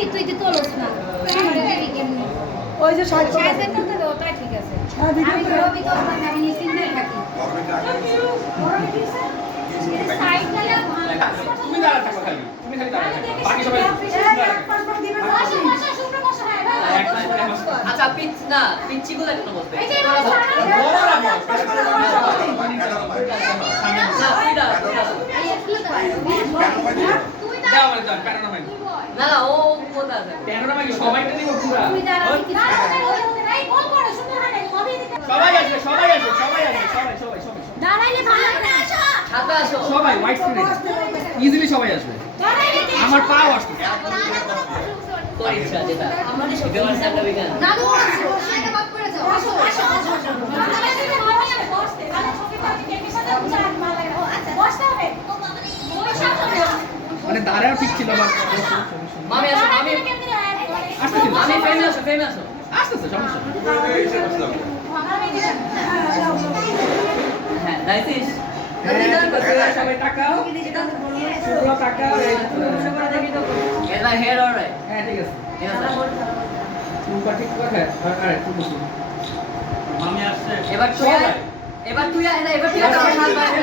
রবি তুই তো তোলস না ওই যে সাইড সাইজের মধ্যে দাও তাই ঠিক আছে আমি তো রবি তো আমি নিশ্চিন্তে থাকি সাইড গেলে তুমি দাঁড়া থাকো খালি তুমি খালি দাঁড়া থাকো বাকি সবাই আচ্ছা পিচ না পিচিগুলো একটা বসবে দাও মানে দাও প্যানোরামা না না ও কোথা আছে প্যানোরামা কি সবাইকে দিব পুরো তুই দাঁড়া এই বল করে সুন্দর হয় না কবি সবাই আসবে সবাই দাঁড়াইলে ভালো করে আসো ছাতা আসো সবাই হোয়াইট স্ক্রিনে ইজিলি সবাই আসবে দাঁড়াইলে আমার পাও আসবে তোর ইচ্ছা যেটা আমাদের সব দেওয়ার একটা বিজ্ঞান না গো সেটা বাদ করে যাও আসো আসো আসো বসতে মানে ছোট পাটি কেকের সাথে চাট মালা আচ্ছা বসতে হবে বসে হবে মানে দাঁড়াও ঠিক ছিল আমার মামি আসো মামি আসতেছে মামি ফেমে আসো আসতেছে সমস্যা হ্যাঁ নাইসিস সবাই তাকাও শুক্লা তাকাও এলা হেয়ার অলরাইট হ্যাঁ ঠিক আছে ঠিক আছে চুলটা ঠিক করে আরে একটু বসুন মামি আসছে এবার তুই এবার তুই আমার হাত বাইরে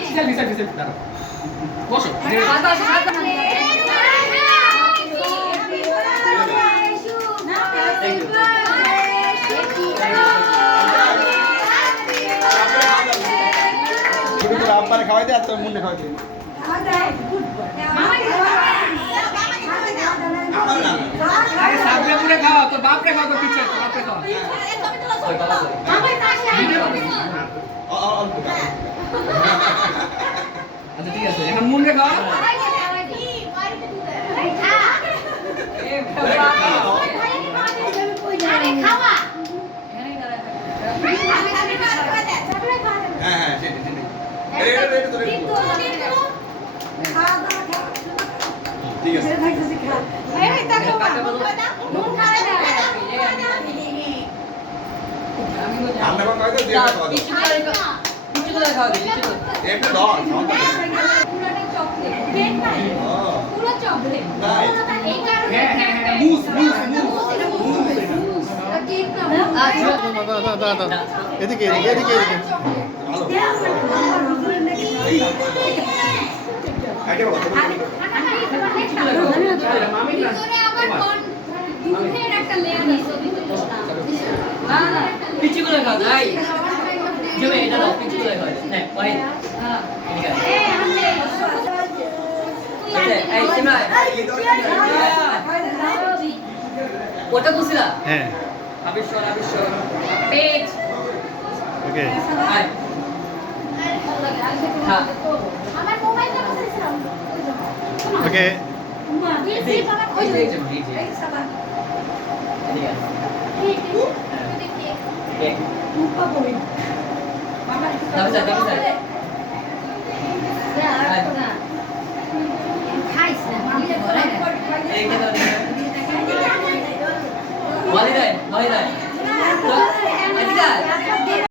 বিসাল দাঁড়াও বসো হাত হাত আব্বারে খাওয়াই দে আর তোর মুন্ডে খাওয়াই দে আরে সামনে পুরো খাও তোর বাপরে খাও তোর পিছে তোর বাপরে খাও আচ্ছা ঠিক আছে এখন মুন্ডে খাও খাওয়া হ্যাঁ হ্যাঁ সেটা ঠিক আছে আমরা খাওয়াই দে দিয়ে খাওয়া দে পিচুগুলো খাওয়া দে পিচুগুলো একটা দাও পুরো চকলেট এই কারণে হ্যাঁ মুস এদিকে দুধের একটা লেয়ার আছে পিচুগুলো খাওয়া যাই জমে এটা দাও পিচুগুলো খাওয়া নে ওই ঠিক আছে এই সিমরা ওটা বুঝছিলা হ্যাঁ আবিশ্বর পেট ওকে আয় হ্যাঁ আমার মোবাইলটা বসাইছিলাম ওকে ওই যে ঠিক আছে ঠিক এক মুখ পাবো দেখি স্যার